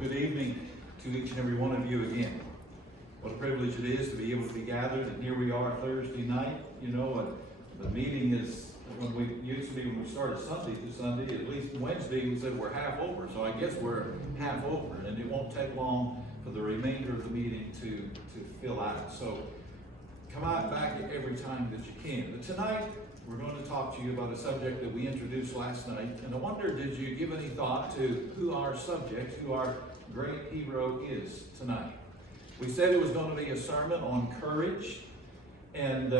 Good evening to each and every one of you again. What a privilege it is to be able to be gathered, and here we are Thursday night. You know, the meeting is, when we started Sunday to Sunday, at least Wednesday we said we're half over, so I guess we're half over, and it won't take long for the remainder of the meeting to fill out. So come out back every time that you can. But tonight, we're going to talk to you about a subject that we introduced last night. And I wonder, did you give any thought to who our subject, who our great hero is tonight? We said it was going to be a sermon on courage. And,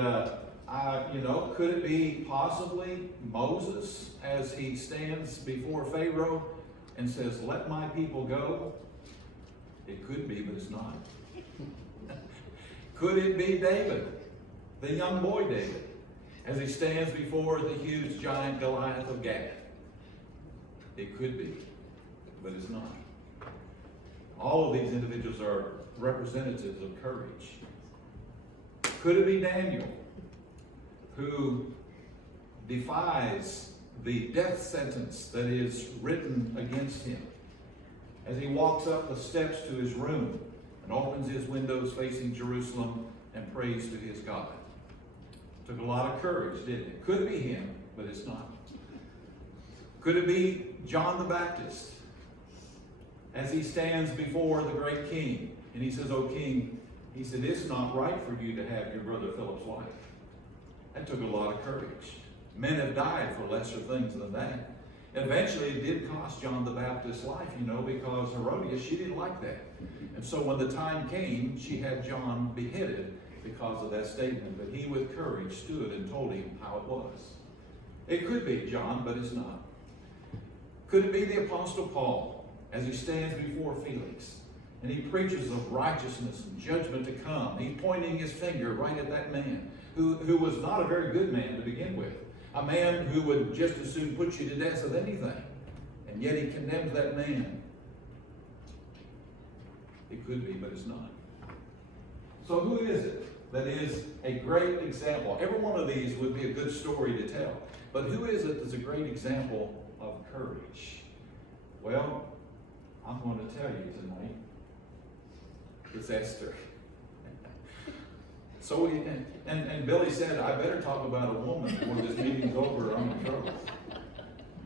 could it be possibly Moses as he stands before Pharaoh and says, "Let my people go"? It could be, but it's not. Could it be David, the young boy David, as he stands before the huge giant Goliath of Gath? It could be, but it's not. All of these individuals are representatives of courage. Could it be Daniel, who defies the death sentence that is written against him as he walks up the steps to his room and opens his windows facing Jerusalem and prays to his God? Took a lot of courage, didn't it? Could be him, but it's not. Could it be John the Baptist as he stands before the great king and he says, "O king," he said, "it's not right for you to have your brother Philip's wife." That took a lot of courage. Men have died for lesser things than that. And eventually it did cost John the Baptist's life, because Herodias, she didn't like that. And so when the time came, she had John beheaded because of that statement. But he with courage stood and told him how it was. It could be John, but it's not. Could it be the Apostle Paul as he stands before Felix and he preaches of righteousness and judgment to come? He's pointing his finger right at that man who was not a very good man to begin with. A man who would just as soon put you to death with anything. And yet he condemns that man. It could be, but it's not. So who is it that is a great example? Every one of these would be a good story to tell. But who is it that's a great example of courage? Well, I'm going to tell you tonight. It's Esther. So, and Billy said, I better talk about a woman before this meeting's over, or I'm in trouble.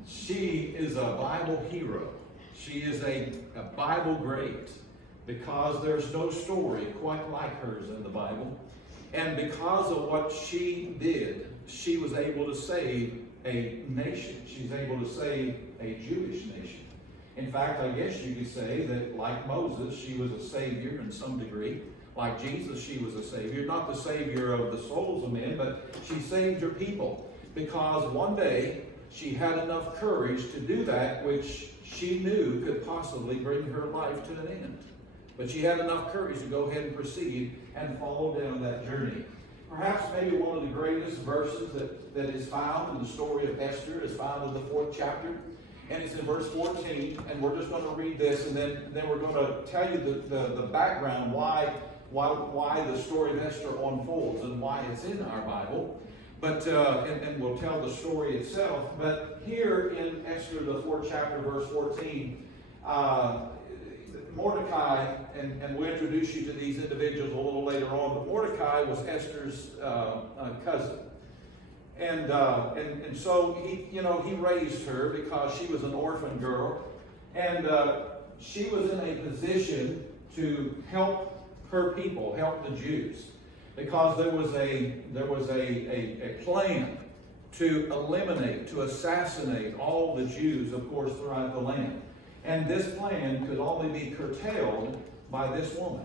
She is a Bible hero. She is a Bible great, because there's no story quite like hers in the Bible. And because of what she did, she was able to save a nation. She's able to save a Jewish nation. In fact, I guess you could say that like Moses, she was a savior in some degree. Like Jesus, she was a savior. Not the savior of the souls of men, but she saved her people. Because one day, she had enough courage to do that which she knew could possibly bring her life to an end. But she had enough courage to go ahead and proceed and follow down that journey. Perhaps maybe one of the greatest verses that is found in the story of Esther is found in the 4th chapter. And it's in verse 14. And we're just going to read this, and then we're going to tell you the background, why the story of Esther unfolds and why it's in our Bible. But and we'll tell the story itself. But here in Esther, the 4th chapter, verse 14, Mordecai, and we'll introduce you to these individuals a little later on, but Mordecai was Esther's cousin. And so he raised her because she was an orphan girl. And she was in a position to help her people, help the Jews, because there was a plan to eliminate, to assassinate all the Jews, of course, throughout the land. And this plan could only be curtailed by this woman.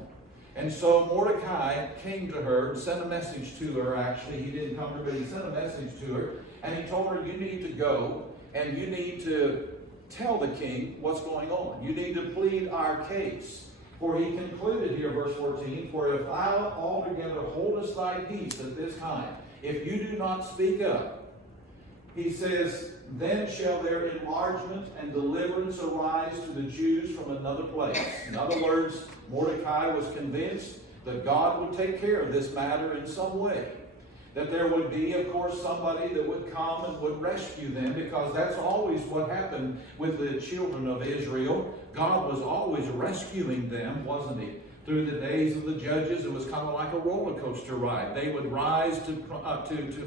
And so Mordecai came to her and sent a message to her. Actually, he didn't come to her, but he sent a message to her, and he told her, "You need to go and you need to tell the king what's going on. You need to plead our case." For he concluded here, verse 14, "For if thou altogether holdest thy peace at this time, if you do not speak up," he says, "then shall their enlargement and deliverance arise to the Jews from another place." In other words, Mordecai was convinced that God would take care of this matter in some way. that there would be, of course, somebody that would come and would rescue them, because that's always what happened with the children of Israel. God was always rescuing them, wasn't he? Through the days of the judges, it was kind of like a roller coaster ride. They would rise to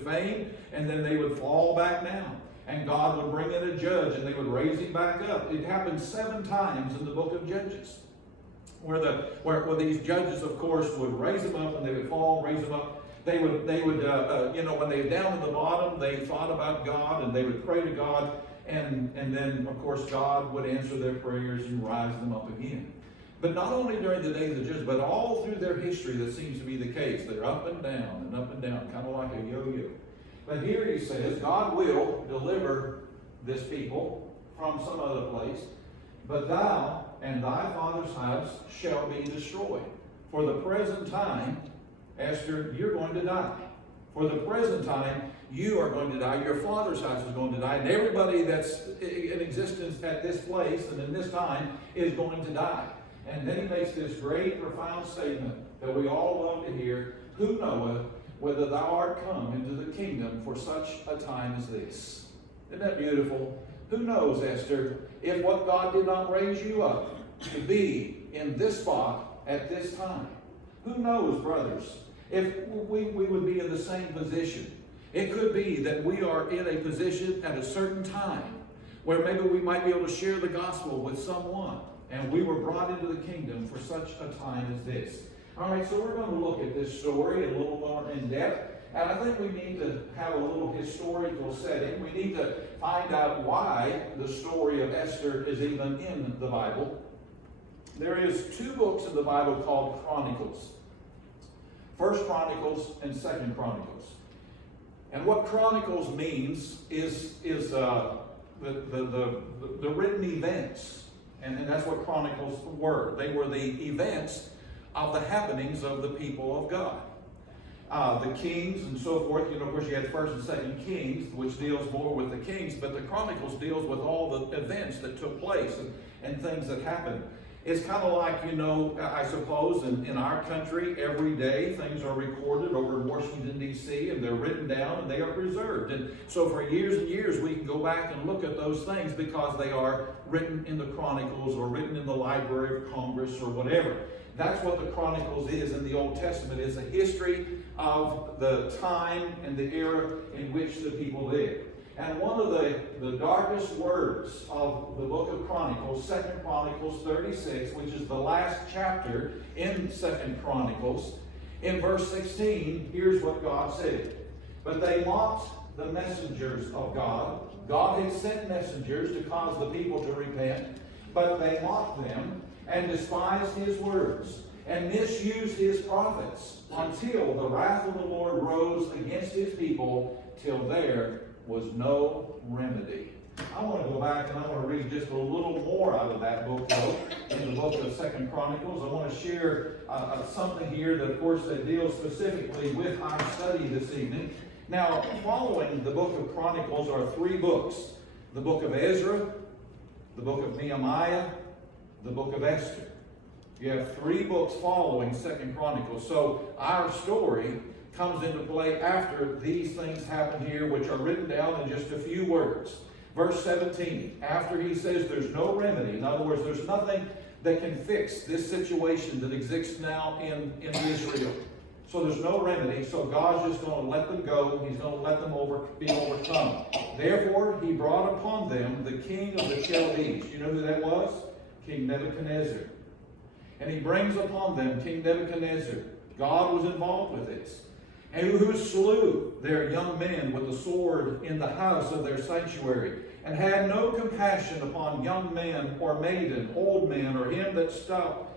fame, and then they would fall back down. And God would bring in a judge, and they would raise him back up. It happened 7 times in the book of Judges, where these judges, of course, would raise them up, and they would fall, raise them up. They would when they were down at the bottom, they thought about God, and they would pray to God, and then, of course, God would answer their prayers and rise them up again. But not only during the days of judges, but all through their history, that seems to be the case. They're up and down, kind of like a yo-yo. But here he says, God will deliver this people from some other place, but thou and thy father's house shall be destroyed. For the present time, Esther, you're going to die. For the present time, you are going to die. Your father's house is going to die. And everybody that's in existence at this place and in this time is going to die. And then he makes this great, profound statement that we all love to hear. Who knoweth whether thou art come into the kingdom for such a time as this? Isn't that beautiful? Who knows, Esther, if what God did not raise you up to be in this spot at this time? Who knows, brothers, if we would be in the same position? It could be that we are in a position at a certain time where maybe we might be able to share the gospel with someone, and we were brought into the kingdom for such a time as this. All right, so we're going to look at this story a little more in depth, and I think we need to have a little historical setting. We need to find out why the story of Esther is even in the Bible. There is 2 books in the Bible called Chronicles. 1 Chronicles and 2 Chronicles. And what Chronicles means is the written events. And that's what Chronicles were. They were the events of the happenings of the people of God. The kings and so forth, of course you had 1st and 2nd Kings, which deals more with the kings, but the Chronicles deals with all the events that took place and things that happened. It's kind of like, I suppose in our country, every day things are recorded over in Washington, D.C., and they're written down and they are preserved. And so for years and years, we can go back and look at those things because they are written in the Chronicles or written in the Library of Congress or whatever. That's what the Chronicles is in the Old Testament. It's a history of the time and the era in which the people lived. And one of the darkest words of the book of Chronicles, 2 Chronicles 36, which is the last chapter in 2 Chronicles, in verse 16, here's what God said. But they mocked the messengers of God. God had sent messengers to cause the people to repent, but they mocked them and despised his words and misused his prophets until the wrath of the Lord rose against his people till there was no remedy. I want to go back and I want to read just a little more out of that book, though, in the book of 2 Chronicles. I want to share something here that, of course, that deals specifically with our study this evening. Now, following the book of Chronicles are 3 books. The book of Ezra, the book of Nehemiah, the book of Esther. You have 3 books following 2 Chronicles. So our story comes into play after these things happen here, which are written down in just a few words. Verse 17, after he says there's no remedy, in other words, there's nothing that can fix this situation that exists now in Israel. So there's no remedy, so God's just going to let them go. He's going to let them be overcome. Therefore, he brought upon them the king of the Chaldees. You know who that was? King Nebuchadnezzar. And he brings upon them King Nebuchadnezzar. God was involved with this. And who slew their young men with the sword in the house of their sanctuary, and had no compassion upon young man or maiden, old man, or him that stopped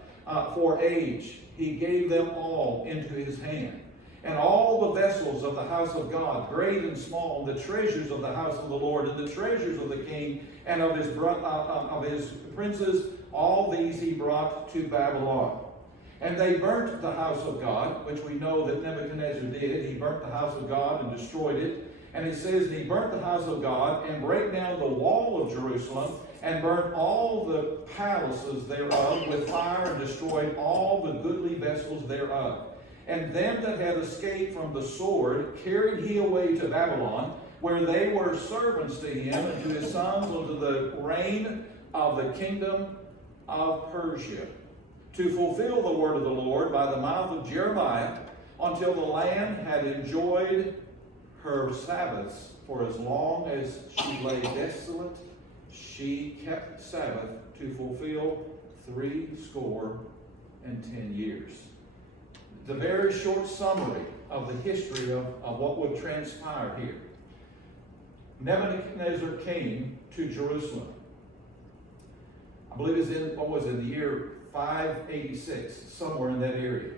for age. He gave them all into his hand. And all the vessels of the house of God, great and small, the treasures of the house of the Lord, and the treasures of the king, and of his princes, all these he brought to Babylon. And they burnt the house of God, which we know that Nebuchadnezzar did. He burnt the house of God and destroyed it. And it says, he burnt the house of God and brake down the wall of Jerusalem and burnt all the palaces thereof with fire and destroyed all the goodly vessels thereof. And them that had escaped from the sword carried he away to Babylon, where they were servants to him and to his sons unto the reign of the kingdom of Persia, to fulfill the word of the Lord by the mouth of Jeremiah, until the land had enjoyed her Sabbaths. For as long as she lay desolate, she kept Sabbath to fulfill 70 years. The very short summary of the history of what would transpire here. Nebuchadnezzar came to Jerusalem. I believe it's in the year 586, somewhere in that area.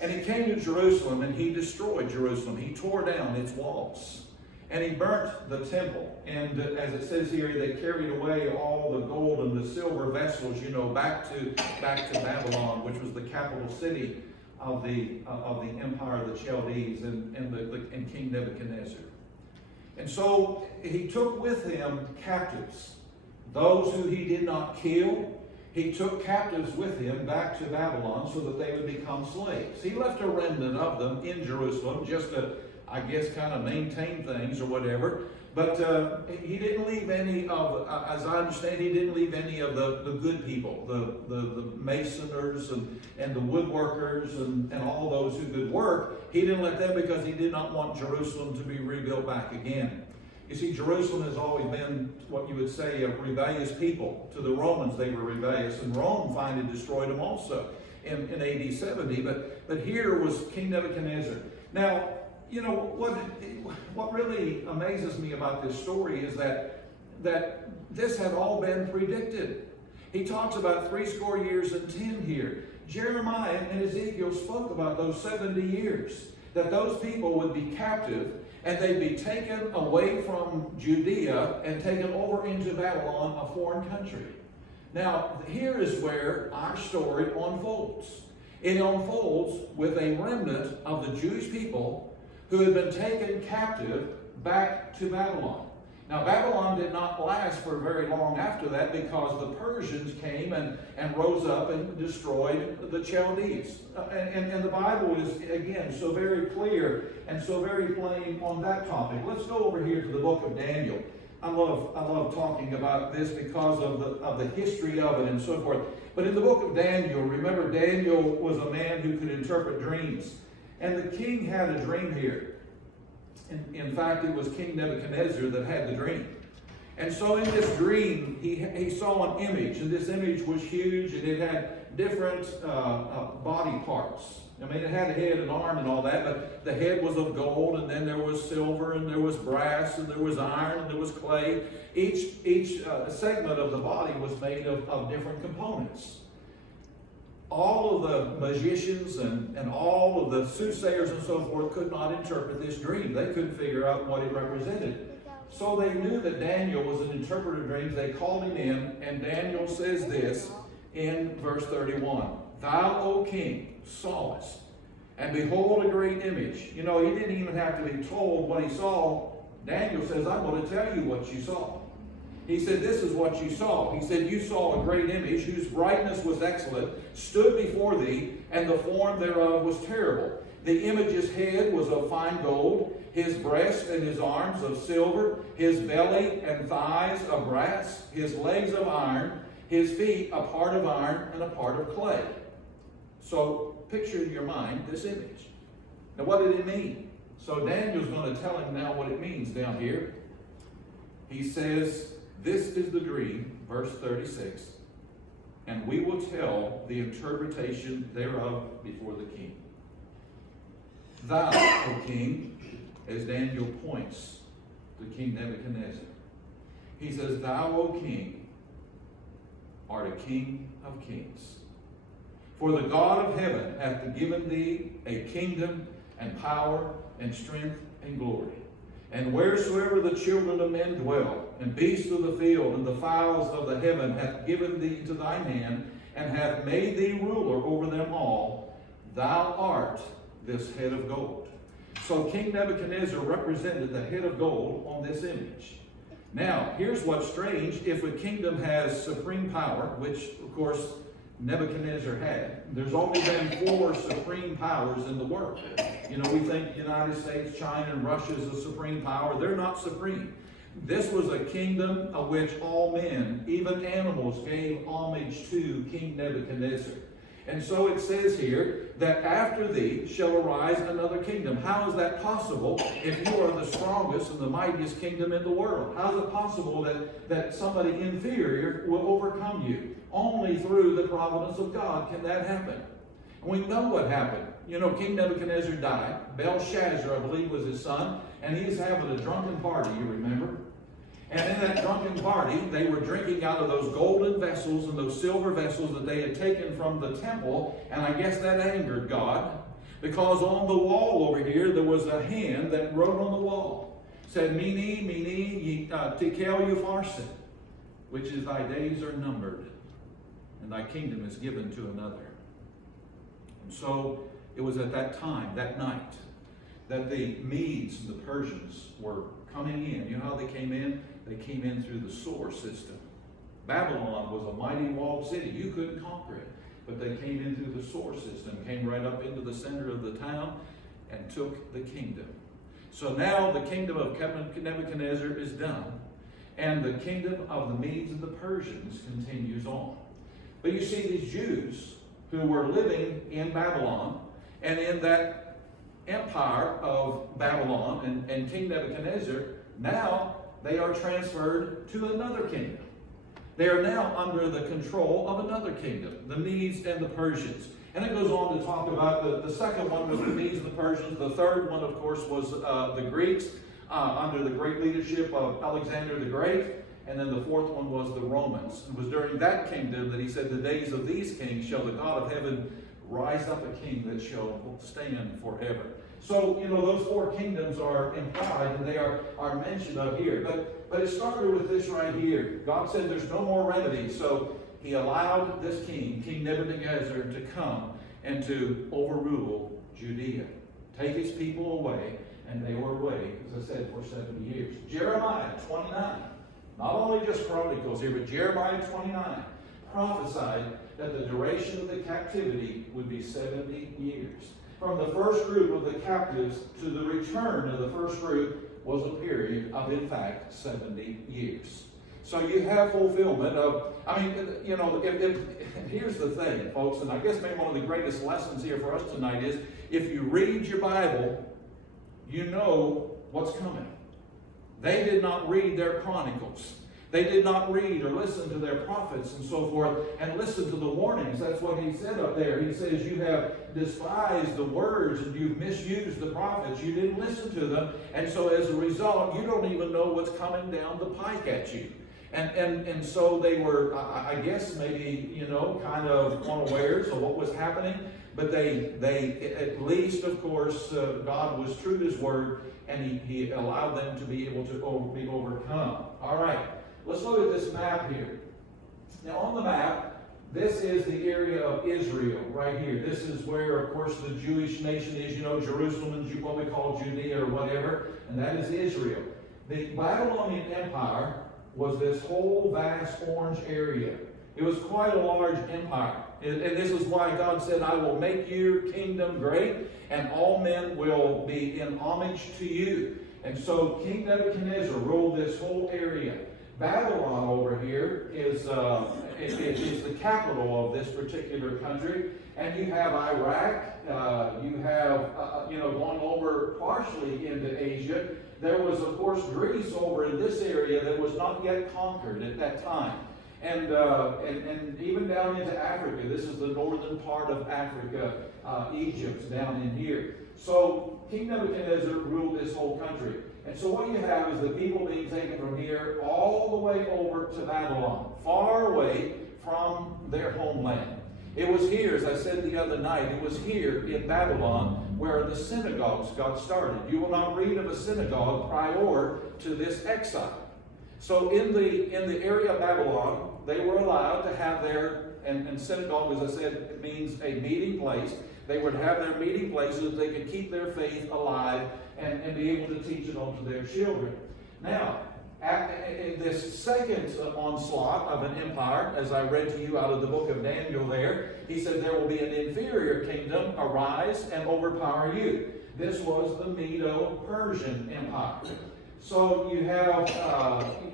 And he came to Jerusalem and he destroyed Jerusalem. He tore down its walls. And he burnt the temple. And as it says here, they carried away all the gold and the silver vessels, back to Babylon, which was the capital city of the empire of the Chaldees and King Nebuchadnezzar. And so he took with him captives, those who he did not kill. He took captives with him back to Babylon so that they would become slaves. He left a remnant of them in Jerusalem just to, I guess, kind of maintain things or whatever. But he didn't leave any of, as I understand, he didn't leave any of the good people, the masoners and the woodworkers and all those who could work. He didn't let them because he did not want Jerusalem to be rebuilt back again. You see, Jerusalem has always been what you would say a rebellious people. To the Romans, they were rebellious, and Rome finally destroyed them also in AD 70. But here was King Nebuchadnezzar. Now, what really amazes me about this story is that this had all been predicted. He talks about 70 years and 10 here. Jeremiah and Ezekiel spoke about those 70 years, that those people would be captive and they'd be taken away from Judea and taken over into Babylon, a foreign country. Now, here is where our story unfolds. It unfolds with a remnant of the Jewish people who had been taken captive back to Babylon. Now, Babylon did not last for very long after that because the Persians came and rose up and destroyed the Chaldees. And the Bible is, again, so very clear and so very plain on that topic. Let's go over here to the book of Daniel. I love talking about this because of the history of it and so forth. But in the book of Daniel, remember, Daniel was a man who could interpret dreams. And the king had a dream here. In fact, it was King Nebuchadnezzar that had the dream. And so in this dream, he saw an image. And this image was huge, and it had different body parts. I mean, it had a head and arm and all that, but the head was of gold, and then there was silver, and there was brass, and there was iron, and there was clay. Each segment of the body was made of different components. All of the magicians and all of the soothsayers and so forth could not interpret this dream. They couldn't figure out what it represented. So they knew that Daniel was an interpreter of dreams. They called him in, and Daniel says this in verse 31. Thou, O king, sawest, and behold a great image. He didn't even have to be told what he saw. Daniel says, I'm going to tell you what you saw. He said, this is what you saw. He said, you saw a great image whose brightness was excellent, stood before thee, and the form thereof was terrible. The image's head was of fine gold, his breast and his arms of silver, his belly and thighs of brass, his legs of iron, his feet a part of iron and a part of clay. So picture in your mind this image. Now what did it mean? So Daniel's going to tell him now what it means down here. He says, this is the dream, verse 36, and we will tell the interpretation thereof before the king. Thou, O king, as Daniel points to King Nebuchadnezzar, he says, thou, O king, art a king of kings. For the God of heaven hath given thee a kingdom and power and strength and glory. And wheresoever the children of men dwell, and beasts of the field, and the fowls of the heaven hath given thee into thine hand, and hath made thee ruler over them all, thou art this head of gold. So King Nebuchadnezzar represented the head of gold on this image. Now, here's what's strange. If a kingdom has supreme power, which, of course, Nebuchadnezzar had. There's only been 4 supreme powers in the world. You know, we think the United States, China, and Russia is a supreme power. They're not supreme. This was a kingdom of which all men, even animals, gave homage to King Nebuchadnezzar. And so it says here that after thee shall arise another kingdom. How is that possible if you are the strongest and the mightiest kingdom in the world? How is it possible that somebody inferior will overcome you? Only through the providence of God can that happen. And we know what happened. You know, King Nebuchadnezzar died. Belshazzar, I believe, was his son. And he's having a drunken party, you remember? And in that drunken party, they were drinking out of those golden vessels and those silver vessels that they had taken from the temple. And I guess that angered God, because on the wall over here, there was a hand that wrote on the wall. It said, Mene, tekel upharsin, which is thy days are numbered, and thy kingdom is given to another. And so it was at that time, that night, that the Medes and the Persians were coming in. You know how they came in? They came in through the sewer system. Babylon was a mighty walled city. You couldn't conquer it. But they came in through the sewer system, came right up into the center of the town, and took the kingdom. So now the kingdom of Nebuchadnezzar is done, and the kingdom of the Medes and the Persians continues on. But you see, these Jews who were living in Babylon, and in that empire of Babylon and King Nebuchadnezzar, now they are transferred to another kingdom. They are now under the control of another kingdom, the Medes and the Persians. And it goes on to talk about the second one was the Medes and the Persians. The third one, of course, was the Greeks under the great leadership of Alexander the Great. And then the fourth one was the Romans. It was during that kingdom that he said, the days of these kings shall the God of heaven rise up a king that shall stand forever. So, you know, those 4 kingdoms are implied and they are mentioned up here. But it started with this right here. God said there's no more remedy. So he allowed this king, King Nebuchadnezzar, to come and to overrule Judea. Take his people away. And they were away, as I said, for 70 years. Jeremiah 29. Not only just Chronicles here, but Jeremiah 29 prophesied that the duration of the captivity would be 70 years. From the first group of the captives to the return of the first group was a period of, in fact, 70 years. So you have fulfillment of, you know, here's the thing, folks, and I guess maybe one of the greatest lessons here for us tonight is, if you read your Bible, you know what's coming. They did not read their Chronicles. They did not read or listen to their prophets and so forth and listen to the warnings. That's what he said up there. He says, you have despised the words and you've misused the prophets. You didn't listen to them. And so as a result, you don't even know what's coming down the pike at you. And so they were, I guess, maybe, you know, kind of unawares of what was happening. But they at least, of course, God was true to his word, and he allowed them to be able to be overcome. All right. Let's look at this map here. Now on the map, this is the area of Israel right here. This is where, of course, the Jewish nation is, you know, Jerusalem and what we call Judea or whatever, and that is Israel. The Babylonian Empire was this whole vast orange area. It was quite a large empire. And this is why God said, I will make your kingdom great, and all men will be in homage to you. And so King Nebuchadnezzar ruled this whole area. Babylon over here is the capital of this particular country, and you have Iraq. You have going over partially into Asia. There was, of course, Greece over in this area that was not yet conquered at that time, and even down into Africa. This is the northern part of Africa. Egypt's down in here. So King Nebuchadnezzar ruled this whole country. And so what you have is the people being taken from here all the way over to Babylon, far away from their homeland. It was here, as I said the other night, it was here in Babylon where the synagogues got started. You will not read of a synagogue prior to this exile. So in the area of Babylon, they were allowed to have their, and synagogue, as I said, it means a meeting place. They would have their meeting places. They could keep their faith alive and be able to teach it on to their children. Now, in this second onslaught of an empire, as I read to you out of the book of Daniel there, he said there will be an inferior kingdom arise and overpower you. This was the Medo-Persian Empire. So you have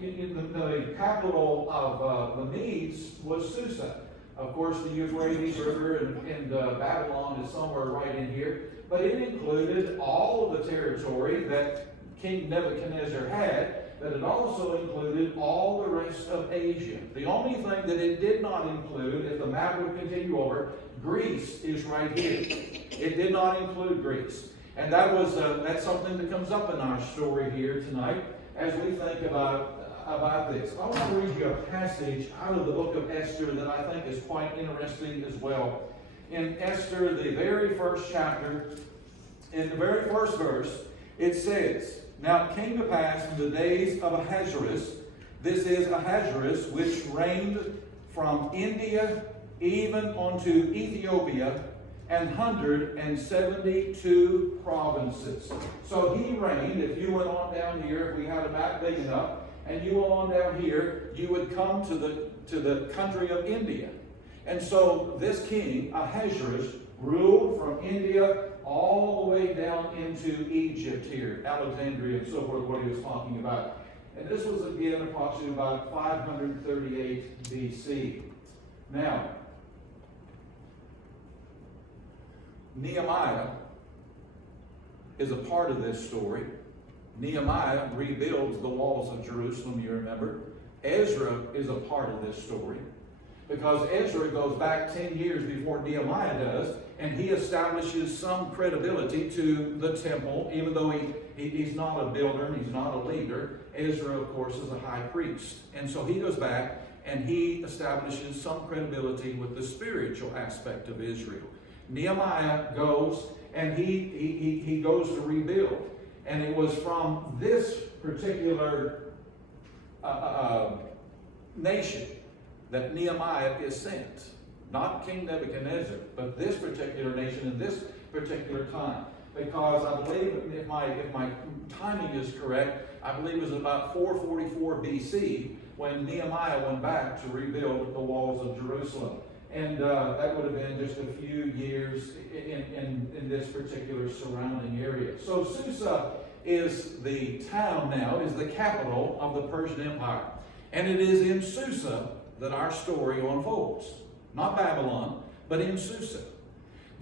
the capital of the Medes was Susa. Of course, the Euphrates River and Babylon is somewhere right in here. But it included all of the territory that King Nebuchadnezzar had, but it also included all the rest of Asia. The only thing that it did not include, if the map would continue over, Greece is right here. It did not include Greece. And that's something that comes up in our story here tonight as we think about this. I want to read you a passage out of the book of Esther that I think is quite interesting as well. In Esther, the very first chapter, in the very first verse, it says, "Now it came to pass in the days of Ahazrus," this is Ahazrus, which reigned from India even unto Ethiopia, 172 provinces. So he reigned. If you went on down here, if we had a map big enough, and you went on down here, you would come to the country of India. And so this king, Ahazrus, ruled from India all the way down into Egypt here, Alexandria and so forth, what he was talking about. And this was again approximately about 538 BC. Now, Nehemiah is a part of this story. Nehemiah rebuilds the walls of Jerusalem, you remember. Ezra is a part of this story because Ezra goes back 10 years before Nehemiah does, and he establishes some credibility to the temple, even though he's not a builder and he's not a leader. Ezra, of course, is a high priest. And so he goes back and he establishes some credibility with the spiritual aspect of Israel. Nehemiah goes and he goes to rebuild. And it was from this particular nation that Nehemiah is sent. Not King Nebuchadnezzar, but this particular nation in this particular time. Because I believe, if my timing is correct, I believe it was about 444 BC when Nehemiah went back to rebuild the walls of Jerusalem. And that would have been just a few years in this particular surrounding area. So Susa is the town now, is the capital of the Persian Empire. And it is in Susa that our story unfolds. Not Babylon, but in Susa.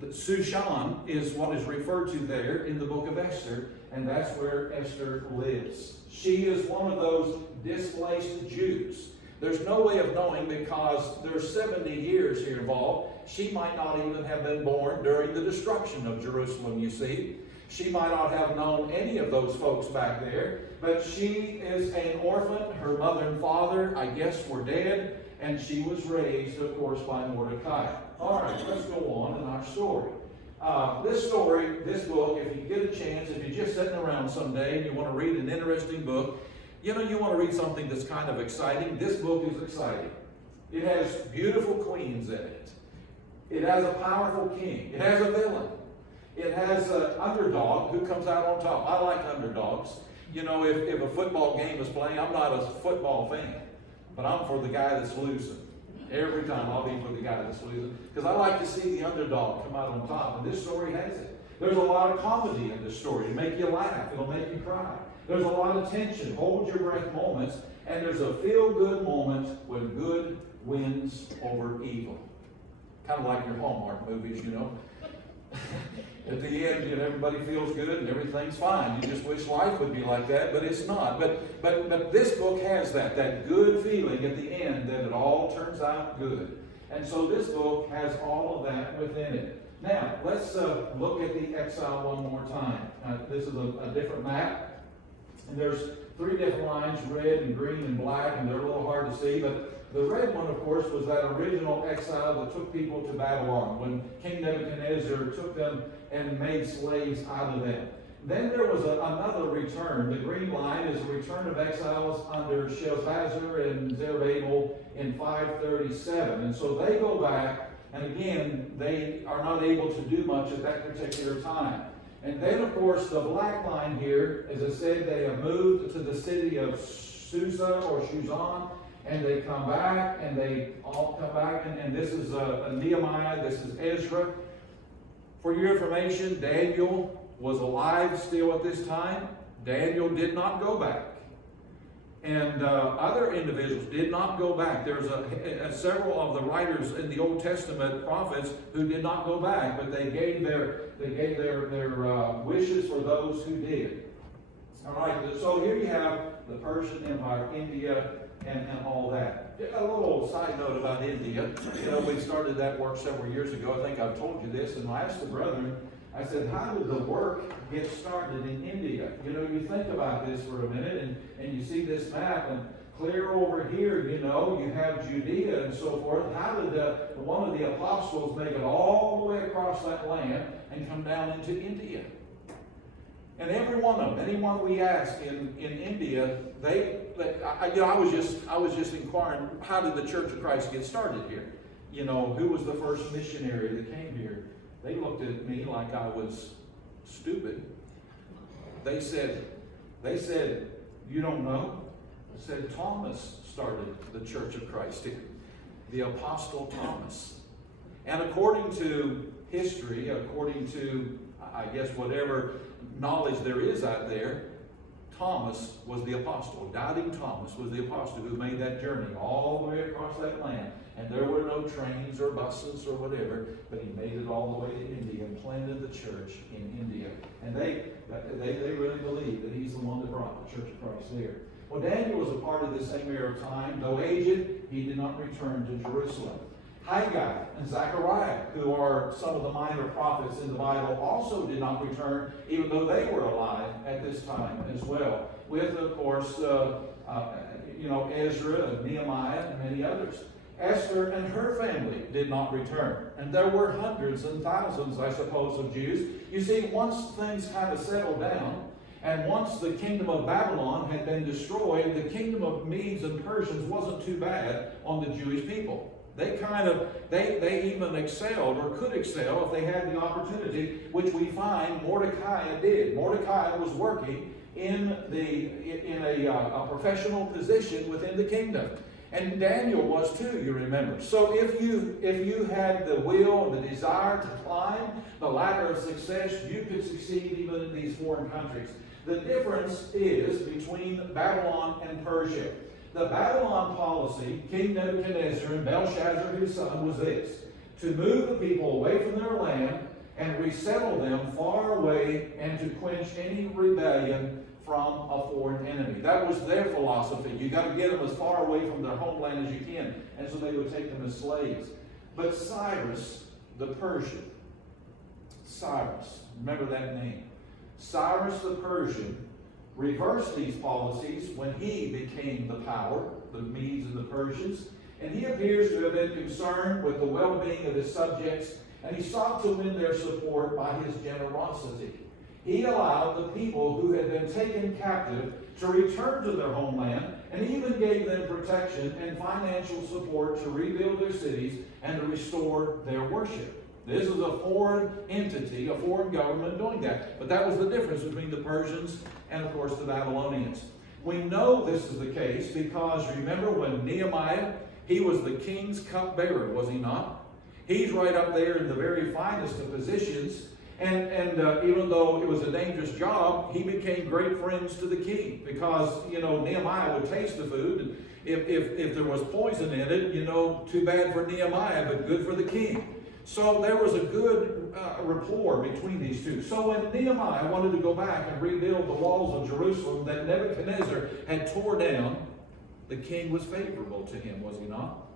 The Shushan is what is referred to there in the book of Esther, and that's where Esther lives. She is one of those displaced Jews. There's no way of knowing because there's 70 years here involved. She might not even have been born during the destruction of Jerusalem, you see. She might not have known any of those folks back there, but she is an orphan. Her mother and father, I guess, were dead, and she was raised, of course, by Mordecai. All right, let's go on in our story. This book, if you get a chance, if you're just sitting around someday and you want to read an interesting book, you want to read something that's kind of exciting. This book is exciting. It has beautiful queens in it. It has a powerful king. It has a villain. It has an underdog who comes out on top. I like underdogs. If a football game is playing, I'm not a football fan, but I'm for the guy that's losing. Every time I'll be for the guy that's losing because I like to see the underdog come out on top, and this story has it. There's a lot of comedy in this story. It'll make you laugh. It'll make you cry. There's a lot of tension, hold your breath moments, and there's a feel-good moment when good wins over evil. Kind of like your Hallmark movies, At the end, everybody feels good and everything's fine. You just wish life would be like that, but it's not. But this book has that good feeling at the end that it all turns out good. And so this book has all of that within it. Now, let's look at the exile one more time. This is a different map. And there's 3 different lines, red and green and black, and they're a little hard to see. But the red one, of course, was that original exile that took people to Babylon, when King Nebuchadnezzar took them and made slaves out of them. Then there was another return. The green line is a return of exiles under Shalmaneser and Zerubbabel in 537. And so they go back, and again, they are not able to do much at that particular time. And then, of course, the black line here, as I said, they have moved to the city of Susa or Shuzan, and they come back, and they all come back, and this is Nehemiah, this is Ezra. For your information, Daniel was alive still at this time. Daniel did not go back. And other individuals did not go back. There's several of the writers in the Old Testament prophets who did not go back, but they gave their wishes for those who did. All right, so here you have the Persian Empire, India, and all that. A little side note about India. You know, we started that work several years ago. I think I've told you this, and I asked the brethren, I said, how did the work get started in India? You know, you think about this for a minute, and you see this map, and clear over here, you know, you have Judea and so forth. How did one of the apostles make it all the way across that land and come down into India? And every one of them, anyone we ask in India, I was just inquiring, how did the Church of Christ get started here? You know, who was the first missionary that came here? They looked at me like I was stupid. They said, you don't know? I said, Thomas started the Church of Christ here. The Apostle Thomas. And according to history, according to, I guess, whatever knowledge there is out there, Thomas was the apostle. Doubting Thomas was the apostle who made that journey all the way across that land. And there were no trains or buses or whatever, but he made it all the way to India and planted the church in India. And they really believe that he's the one that brought the Church of Christ there. Well, Daniel was a part of this same era of time. Though aged, he did not return to Jerusalem. Haggai and Zechariah, who are some of the minor prophets in the Bible, also did not return, even though they were alive at this time as well. With, of course, Ezra and Nehemiah and many others. Esther and her family did not return. And there were hundreds and thousands, I suppose, of Jews. You see, once things kind of settled down, and once the kingdom of Babylon had been destroyed, the kingdom of Medes and Persians wasn't too bad on the Jewish people. They even excelled, or could excel if they had the opportunity, which we find Mordecai did. Mordecai was working in a professional position within the kingdom. And Daniel was too, you remember. So if you had the will and the desire to climb the ladder of success, you could succeed even in these foreign countries. The difference is between Babylon and Persia. The Babylon policy, King Nebuchadnezzar and Belshazzar his son, was this: to move the people away from their land and resettle them far away, and to quench any rebellion from a foreign enemy. That was their philosophy. You got to get them as far away from their homeland as you can. And so they would take them as slaves. But Cyrus the Persian, Cyrus, remember that name. Cyrus the Persian reversed these policies when he became the power, the Medes and the Persians. And he appears to have been concerned with the well-being of his subjects, and he sought to win their support by his generosity. He allowed the people who had been taken captive to return to their homeland, and even gave them protection and financial support to rebuild their cities and to restore their worship. This is a foreign entity, a foreign government doing that. But that was the difference between the Persians and, of course, the Babylonians. We know this is the case because remember when Nehemiah, he was the king's cupbearer, was he not? He's right up there in the very finest of positions. And even though it was a dangerous job, he became great friends to the king because, Nehemiah would taste the food. And if there was poison in it, too bad for Nehemiah, but good for the king. So there was a good rapport between these two. So when Nehemiah wanted to go back and rebuild the walls of Jerusalem that Nebuchadnezzar had tore down, the king was favorable to him, was he not?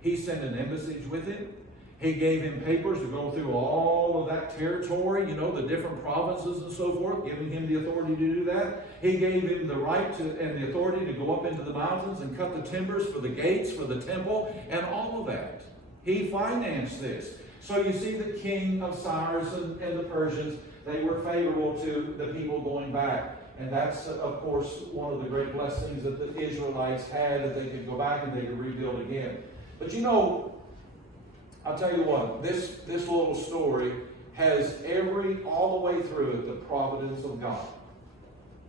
He sent an embassy with him. He gave him papers to go through all of that territory, the different provinces and so forth, giving him the authority to do that. He gave him the right and the authority to go up into the mountains and cut the timbers for the gates, for the temple, and all of that. He financed this. So you see the king of Cyrus and the Persians, they were favorable to the people going back. And that's, of course, one of the great blessings that the Israelites had, that they could go back and they could rebuild again. But I'll tell you what, this little story has all the way through it, the providence of God.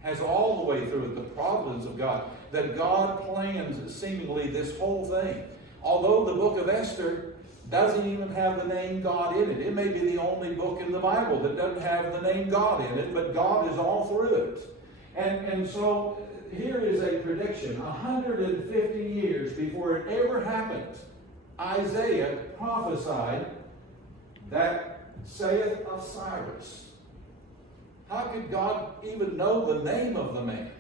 has all the way through it the providence of God, that God plans seemingly this whole thing. Although the book of Esther doesn't even have the name God in it. It may be the only book in the Bible that doesn't have the name God in it, but God is all through it. And so here is a prediction. 150 years before it ever happened, Isaiah prophesied that saith of Cyrus. How could God even know the name of the man?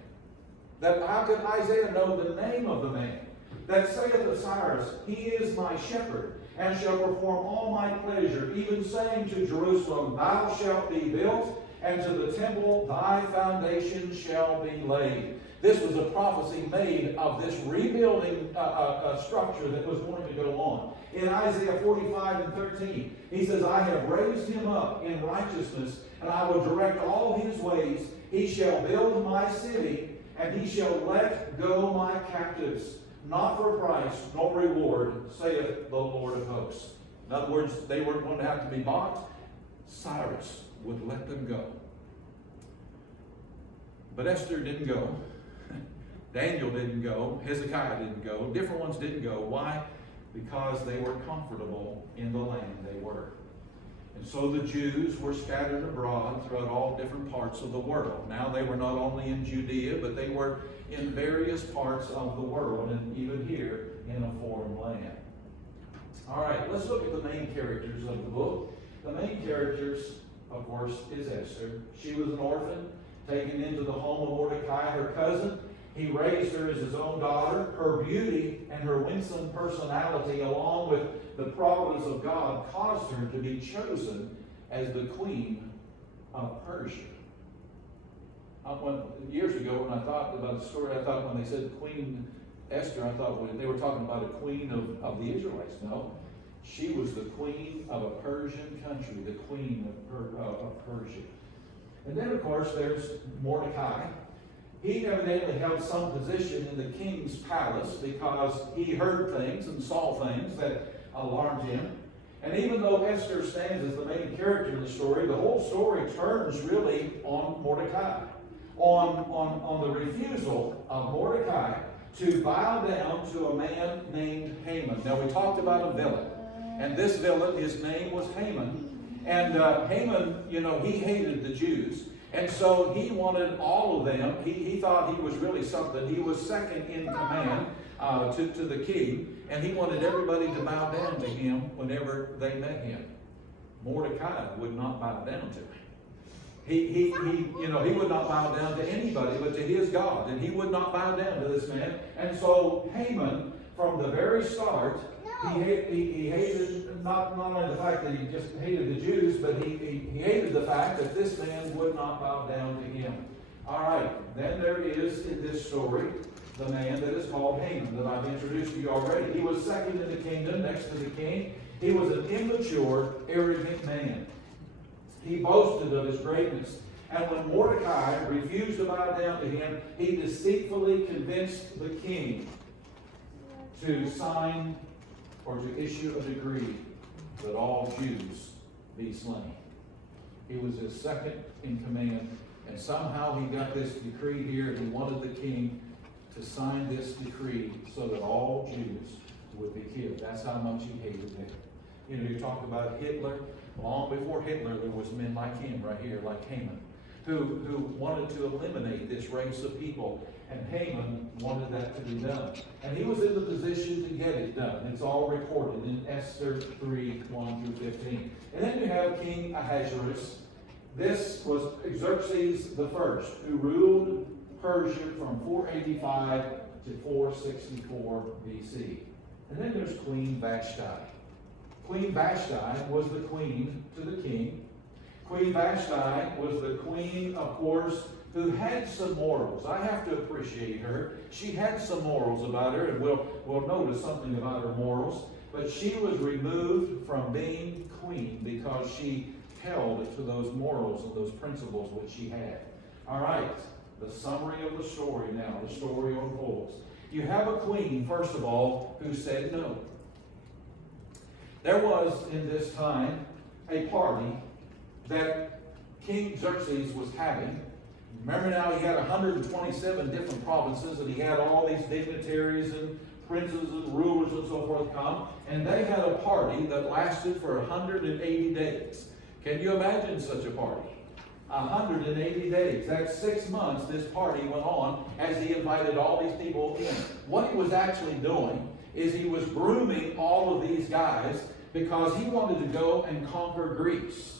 How could Isaiah know the name of the man? That saith of Cyrus, he is my shepherd, and shall perform all my pleasure, even saying to Jerusalem, thou shalt be built, and to the temple thy foundation shall be laid. This was a prophecy made of this rebuilding structure that was going to go on. In Isaiah 45:13, he says, I have raised him up in righteousness, and I will direct all his ways. He shall build my city, and he shall let go my captives, not for price nor reward, saith the Lord of hosts. In other words, they weren't going to have to be bought. Cyrus would let them go. But Esther didn't go. Daniel didn't go. Hezekiah didn't go. Different ones didn't go. Why? Because they were comfortable in the land they were. And so the Jews were scattered abroad throughout all different parts of the world. Now they were not only in Judea, but they were in various parts of the world, and even here in a foreign land. All right, let's look at the main characters of the book. The main characters, of course, is Esther. She was an orphan, taken into the home of Mordecai, her cousin. He raised her as his own daughter. Her beauty and her winsome personality, along with the providence of God, caused her to be chosen as the queen of Persia. Years ago, when I thought about the story, I thought when they said Queen Esther, I thought they were talking about a queen of the Israelites. No, she was the queen of a Persian country, the queen of Persia. And then, of course, there's Mordecai. He evidently held some position in the king's palace because he heard things and saw things that alarmed him. And even though Esther stands as the main character in the story, the whole story turns really on Mordecai, on the refusal of Mordecai to bow down to a man named Haman. Now, we talked about a villain, and this villain, his name was Haman. And Haman, he hated the Jews. And so he wanted all of them. He thought he was really something. He was second in command to the king, and he wanted everybody to bow down to him whenever they met him. Mordecai would not bow down to him. He would not bow down to anybody but to his God, and he would not bow down to this man. And so Haman, from the very start, he hated not only the fact that he just hated the Jews, but he hated the fact that this man would not bow down to him. All right, then there is in this story the man that is called Haman that I've introduced to you already. He was second in the kingdom next to the king. He was an immature, arrogant man. He boasted of his greatness. And when Mordecai refused to bow down to him, he deceitfully convinced the king to sign or to issue a decree that all Jews be slain. He was his second in command, and somehow he got this decree here. He wanted the king to sign this decree so that all Jews would be killed. That's how much he hated them. You talk about Hitler. Long before Hitler, there was men like him right here, like Haman, who wanted to eliminate this race of people. And Haman wanted that to be done. And he was in the position to get it done. It's all recorded in Esther 3:1-15. And then you have King Ahazrus. This was Xerxes the First, who ruled Persia from 485 to 464 BC. And then there's Queen Vashti. Queen Vashti was the queen to the king. Queen Vashti was the queen, of course, who had some morals. I have to appreciate her. She had some morals about her, and we'll notice something about her morals. But she was removed from being queen because she held to those morals and those principles which she had. All right, the summary of the story now. The story unfolds. You have a queen, first of all, who said no. There was, in this time, a party that King Xerxes was having, Remember now, he had 127 different provinces, and he had all these dignitaries and princes and rulers and so forth come, and they had a party that lasted for 180 days. Can you imagine such a party? 180 days. That's 6 months this party went on as he invited all these people in. What he was actually doing is he was grooming all of these guys because he wanted to go and conquer Greece.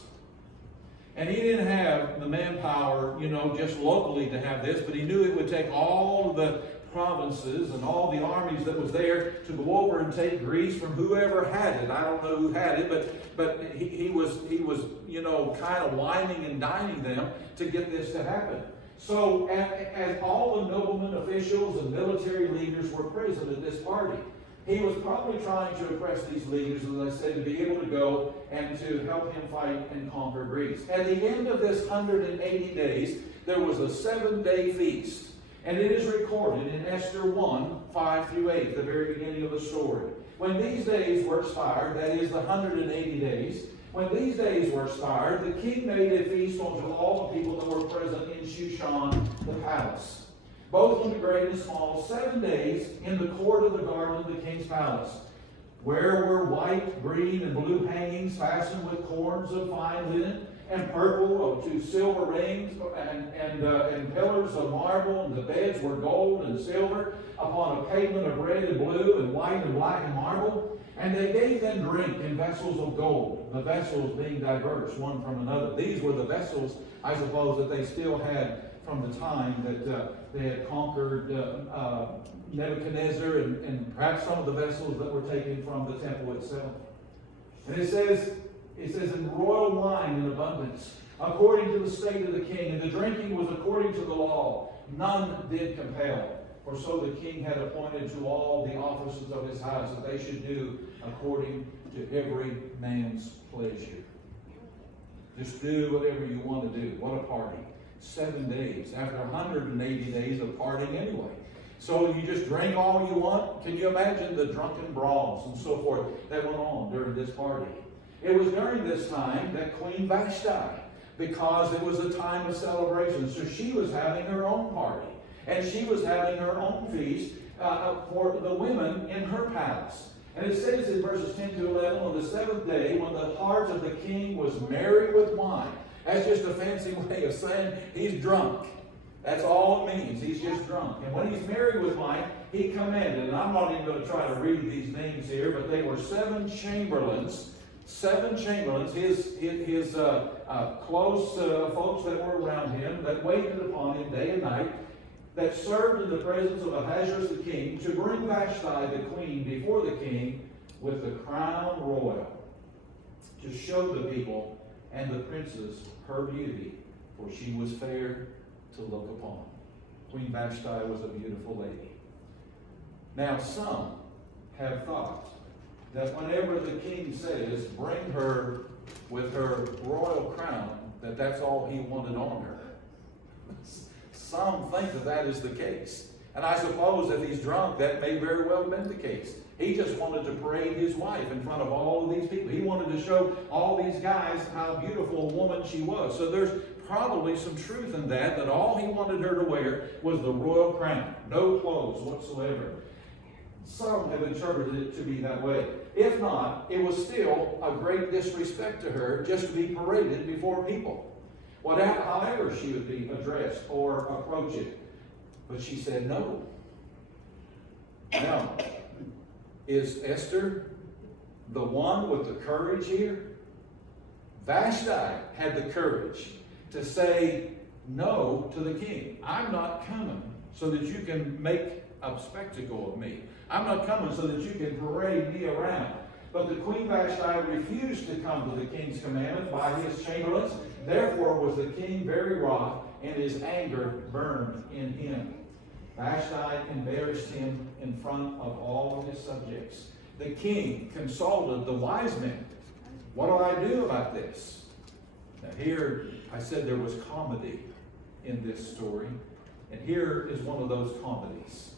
And he didn't have the manpower, just locally to have this, but he knew it would take all of the provinces and all the armies that was there to go over and take Greece from whoever had it. I don't know who had it, but he was kind of whining and dining them to get this to happen. So as all the noblemen, officials, and military leaders were present at this party, he was probably trying to impress these leaders, as I said, to be able to go and to help him fight and conquer Greece. At the end of this 180 days, there was a 7-day feast. And it is recorded in Esther 1, 5 through 8, the very beginning of the story. When these days were expired, that is the 180 days, when these days were expired, the king made a feast unto all the people that were present in Shushan the palace, both in the great and small, 7 days in the court of the garden of the king's palace, where were white, green, and blue hangings fastened with cords of fine linen, and purple, 2 silver rings, and pillars of marble, and the beds were gold and silver, upon a pavement of red and blue, and white and black and marble. And they gave them drink in vessels of gold, the vessels being diverse one from another. These were the vessels, I suppose, that they still had from the time that they had conquered Nebuchadnezzar, and perhaps some of the vessels that were taken from the temple itself. And it says, in royal wine in abundance, according to the state of the king, and the drinking was according to the law. None did compel. For so the king had appointed to all the officers of his house that they should do according to every man's pleasure. Just do whatever you want to do. What a party. 7 days. After 180 days of partying anyway. So you just drink all you want? Can you imagine the drunken brawls and so forth that went on during this party? It was during this time that Queen Vashti, because it was a time of celebration, so she was having her own party. And she was having her own feast for the women in her palace. And it says in verses 10 to 11, on the 7th day, when the heart of the king was merry with wine. That's just a fancy way of saying he's drunk. That's all it means. He's just drunk. And when he's merry with wine, he commanded, and I'm not even going to try to read these names here, but they were 7 chamberlains. 7 chamberlains, his close folks that were around him, that waited upon him day and night, that served in the presence of Ahazrus the king, to bring Vashti the queen before the king with the crown royal, to show the people and the princes her beauty, for she was fair to look upon. Queen Vashti was a beautiful lady. Now some have thought that whenever the king says, bring her with her royal crown, that's all he wanted on her. Some think that that is the case. And I suppose if he's drunk, that may very well have been the case. He just wanted to parade his wife in front of all of these people. He wanted to show all these guys how beautiful a woman she was. So there's probably some truth in that all he wanted her to wear was the royal crown. No clothes whatsoever. Some have interpreted it to be that way. If not, it was still a great disrespect to her just to be paraded before people. However she would be addressed or approached. But she said no. Now, is Esther the one with the courage here? Vashti had the courage to say no to the king. I'm not coming so that you can make a spectacle of me. I'm not coming so that you can parade me around. But the Queen Vashti refused to come to the king's commandment by his chamberlains. Therefore was the king very wroth, and his anger burned in him. Vashti embarrassed him in front of all of his subjects. The king consulted the wise men. What do I do about this? Now here, I said there was comedy in this story. And here is one of those comedies.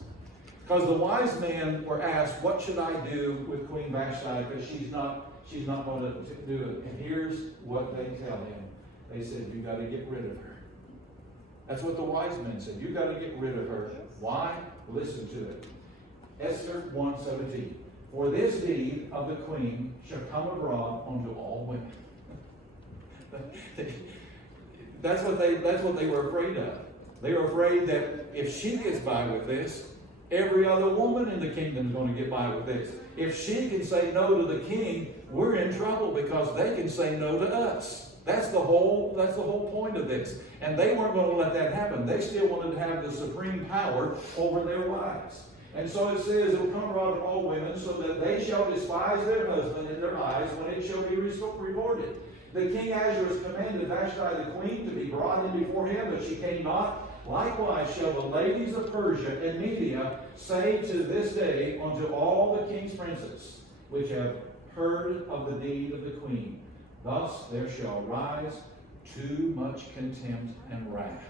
Because the wise men were asked, what should I do with Queen Vashti? Because she's not going to do it. And here's what they tell him. They said, you got to get rid of her. That's what the wise men said. You've got to get rid of her. Why? Listen to it. Esther 1:17. For this deed of the queen shall come abroad unto all women. That's what they were afraid of. They were afraid that if she gets by with this, every other woman in the kingdom is going to get by with this. If she can say no to the king, we're in trouble because they can say no to us. That's the whole point of this. And they weren't going to let that happen. They still wanted to have the supreme power over their wives. And so it says, it will come abroad to all women, so that they shall despise their husband in their eyes when it shall be reported. The king Ahazrus commanded Vashti the queen to be brought in before him, but she came not. Likewise shall the ladies of Persia and Media say to this day unto all the king's princes, which have heard of the deed of the queen, thus there shall rise too much contempt and wrath.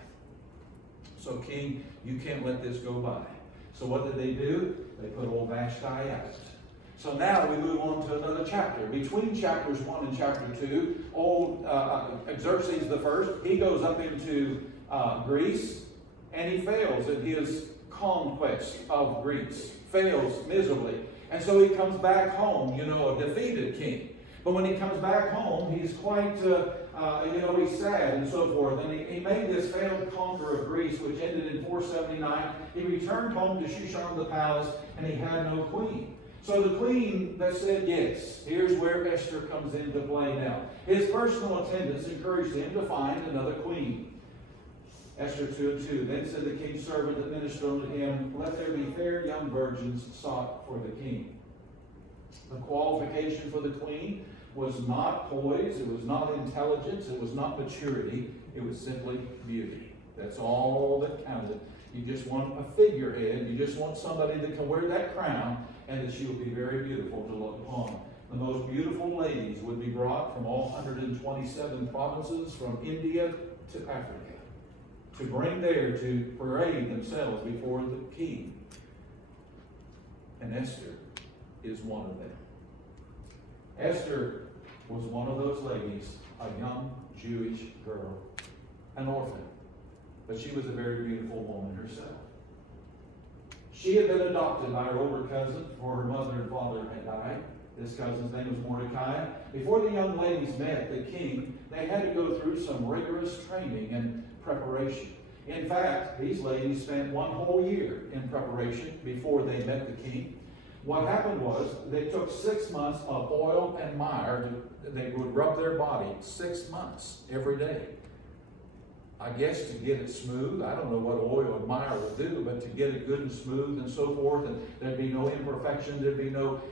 So, king, you can't let this go by. So what did they do? They put old Vashti out. So now we move on to another chapter. Between chapters 1 and chapter 2, old Xerxes the first, he goes up into Greece, and he fails in his conquest of Greece. Fails miserably. And so he comes back home, a defeated king. But when he comes back home, he's quite, he's sad and so forth. And he made this failed conquer of Greece, which ended in 479. He returned home to Shushan the palace, and he had no queen. So the queen that said yes, here's where Esther comes into play now. His personal attendants encouraged him to find another queen. Esther 2:2. Then said the king's servant that ministered unto him, let there be fair young virgins sought for the king. The qualification for the queen was not poise, it was not intelligence, it was not maturity, it was simply beauty. That's all that counted. You just want a figurehead, you just want somebody that can wear that crown, and that she will be very beautiful to look upon. The most beautiful ladies would be brought from all 127 provinces, from India to Africa, to bring there to parade themselves before the king. And Esther is one of them. Esther was one of those ladies, a young Jewish girl, an orphan, but she was a very beautiful woman herself. She had been adopted by her older cousin, for her mother and father had died. This cousin's name was Mordecai. Before the young ladies met the king, they had to go through some rigorous training and preparation. In fact, these ladies spent one whole year in preparation before they met the king. What happened was, they took 6 months of oil and mire. They would rub their body 6 months every day. I guess to get it smooth. I don't know what oil and mire would do, but to get it good and smooth and so forth, and there'd be no imperfection, there'd be no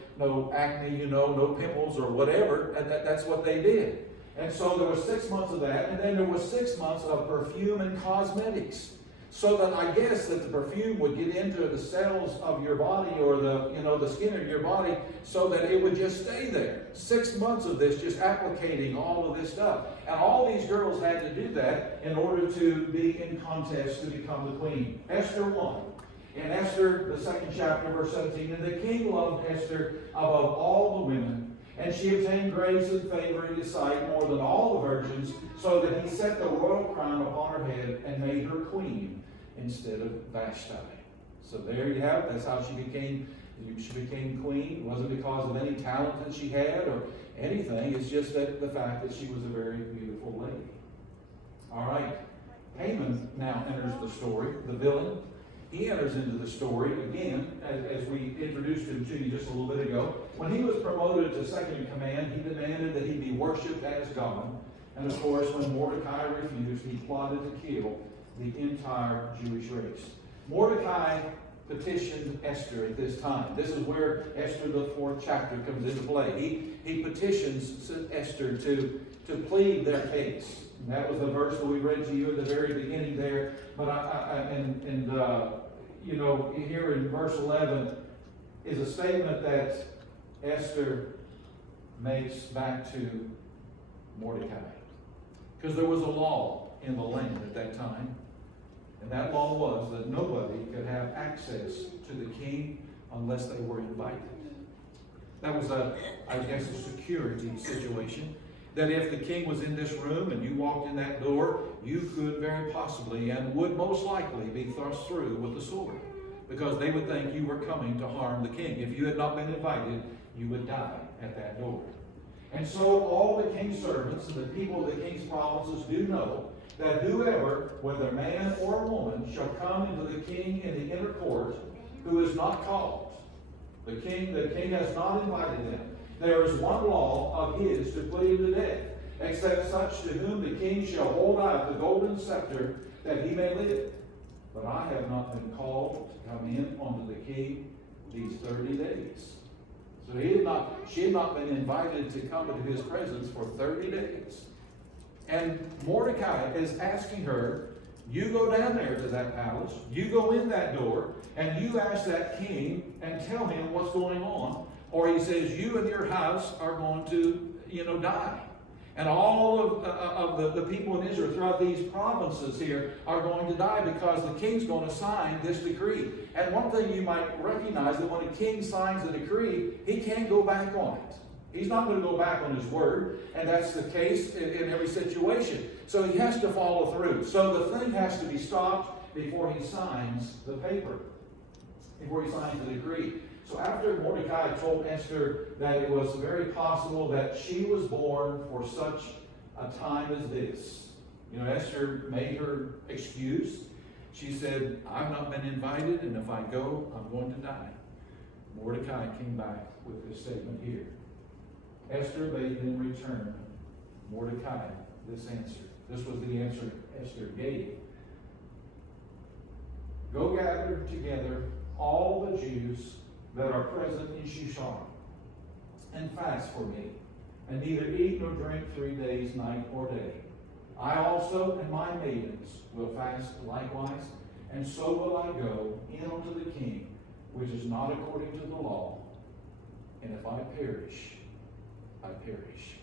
acne, no pimples or whatever, and that's what they did. And so there was 6 months of that, and then there was 6 months of perfume and cosmetics. So that I guess that the perfume would get into the cells of your body, or the skin of your body, so that it would just stay there. 6 months of this, just applicating all of this stuff. And all these girls had to do that in order to be in contest to become the queen. Esther won. In Esther, the 2nd chapter, verse 17, and the king loved Esther above all the women, and she obtained grace and favor in his sight more than all the virgins, so that he set the royal crown upon her head and made her queen instead of Vashti. So there you have it. That's how she became queen. It wasn't because of any talent that she had or anything. It's just that the fact that she was a very beautiful lady. All right. Haman now enters the story, the villain. He enters into the story again, as we introduced him to you just a little bit ago. When he was promoted to second in command, he demanded that he be worshipped as God. And of course, when Mordecai refused, he plotted to kill the entire Jewish race. Mordecai petitioned Esther at this time. This is where Esther, the 4th chapter, comes into play. He petitions Esther to plead their case. And that was the verse that we read to you at the very beginning there. But here in verse 11 is a statement that Esther makes back to Mordecai. Because there was a law in the land at that time. And that law was that nobody could have access to the king unless they were invited. That was a security situation. that if the king was in this room and you walked in that door, you could very possibly and would most likely be thrust through with a sword, because they would think you were coming to harm the king. If you had not been invited, you would die at that door. And so all the king's servants and the people of the king's provinces do know that whoever, whether man or woman, shall come into the king in the inner court, who is not called, the king has not invited them, there is one law of his to put him to death, except such to whom the king shall hold out the golden scepter, that he may live. But I have not been called to come in unto the king these 30 days. So she had not been invited to come into his presence for 30 days. And Mordecai is asking her, you go down there to that palace, you go in that door, and you ask that king and tell him what's going on. Or he says, you and your house are going to, die. And all of the people in Israel throughout these provinces here are going to die, because the king's going to sign this decree. And one thing you might recognize, that when a king signs a decree, he can't go back on it. He's not going to go back on his word, and that's the case in every situation. So he has to follow through. So the thing has to be stopped before he signs the paper, before he signs the decree. So after Mordecai told Esther that it was very possible that she was born for such a time as this, Esther made her excuse. She said, I've not been invited, and if I go, I'm going to die. Mordecai came back with this statement here. Esther bade them return Mordecai this answer. This was the answer Esther gave. Go gather together all the Jews that are present in Shushan, and fast for me, and neither eat nor drink 3 days, night or day. I also and my maidens will fast likewise, and so will I go in unto the king, which is not according to the law. And if I perish, I perish.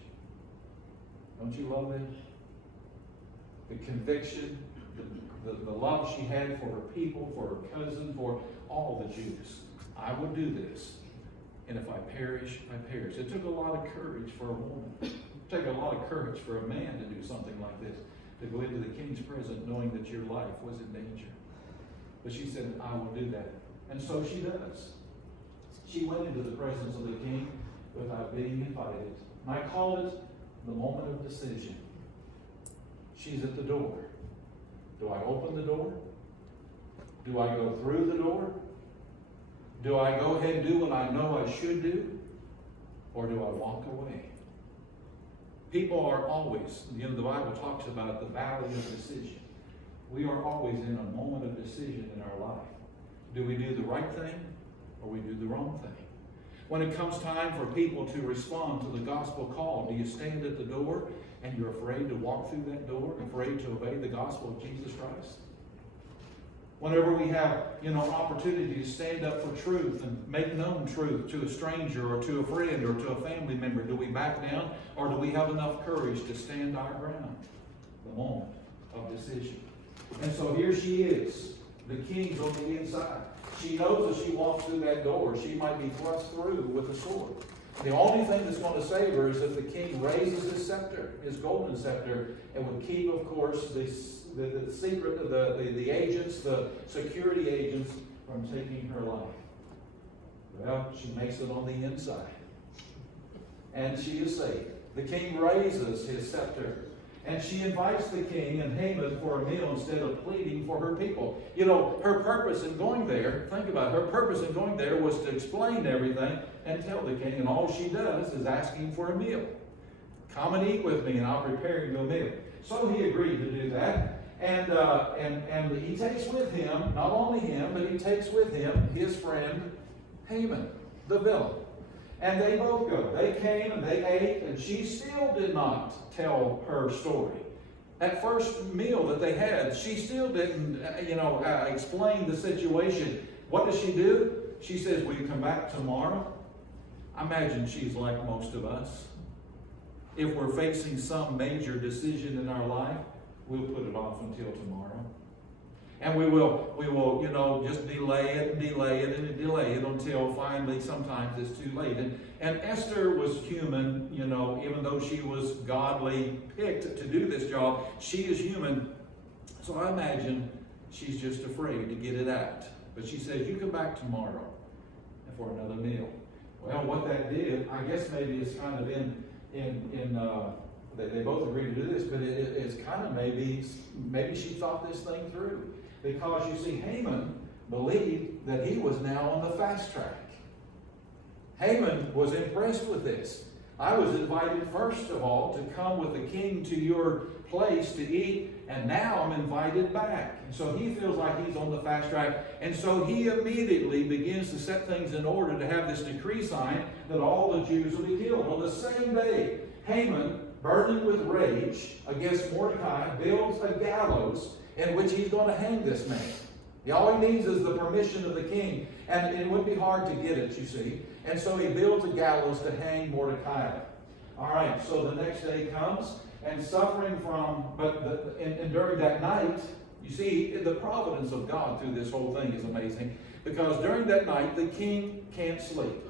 Don't you love it? The conviction, the love she had for her people, for her cousin, for all the Jews. I will do this, and if I perish, I perish. It took a lot of courage for a woman. It took a lot of courage for a man to do something like this, to go into the king's presence knowing that your life was in danger. But she said, I will do that. And so she does. She went into the presence of the king without being invited. And I call it the moment of decision. She's at the door. Do I open the door? Do I go through the door? Do I go ahead and do what I know I should do? Or do I walk away? People are always, the Bible talks about the valley of decision. We are always in a moment of decision in our life. Do we do the right thing, or we do the wrong thing? When it comes time for people to respond to the gospel call, do you stand at the door and you're afraid to walk through that door, afraid to obey the gospel of Jesus Christ? Whenever we have, opportunity to stand up for truth and make known truth to a stranger or to a friend or to a family member, do we back down, or do we have enough courage to stand our ground? The moment of decision. And so here she is. The king's on the inside. She knows as she walks through that door, she might be thrust through with a sword. The only thing that's going to save her is if the king raises his scepter, his golden scepter, and would keep, of course, the secret of the agents, the security agents, from taking her life. Well, she makes it on the inside. And she is saved. The king raises his scepter. And she invites the king and Haman for a meal instead of pleading for her people. Her purpose in going there, think about it, her purpose in going there was to explain everything and tell the king, and all she does is asking for a meal. Come and eat with me and I'll prepare you a meal. So he agreed to do that. And he takes with him, not only him, but he takes with him his friend Haman, the villain. And they both go. They came and they ate, and she still did not tell her story. That first meal that they had, she still didn't, explain the situation. What does she do? She says, will you come back tomorrow? I imagine she's like most of us. If we're facing some major decision in our life, we'll put it off until tomorrow. And we will, just delay it and delay it and delay it until finally sometimes it's too late. And Esther was human, even though she was godly picked to do this job, she is human. So I imagine she's just afraid to get it out. But she says, you come back tomorrow for another meal. Well, what that did, I guess maybe it's kind of they both agreed to do this, but it's kind of maybe she thought this thing through. Because you see, Haman believed that he was now on the fast track. Haman was impressed with this. I was invited first of all to come with the king to your place to eat, and now I'm invited back. And so he feels like he's on the fast track, and so he immediately begins to set things in order to have this decree signed that all the Jews will be killed. On the same day, Haman, burning with rage against Mordecai, builds a gallows in which he's going to hang this man. All he needs is the permission of the king. And it would be hard to get it, you see. And so he builds a gallows to hang Mordecai. All right, so the next day comes, and suffering from, and during that night, you see, the providence of God through this whole thing is amazing. Because during that night, the king can't sleep.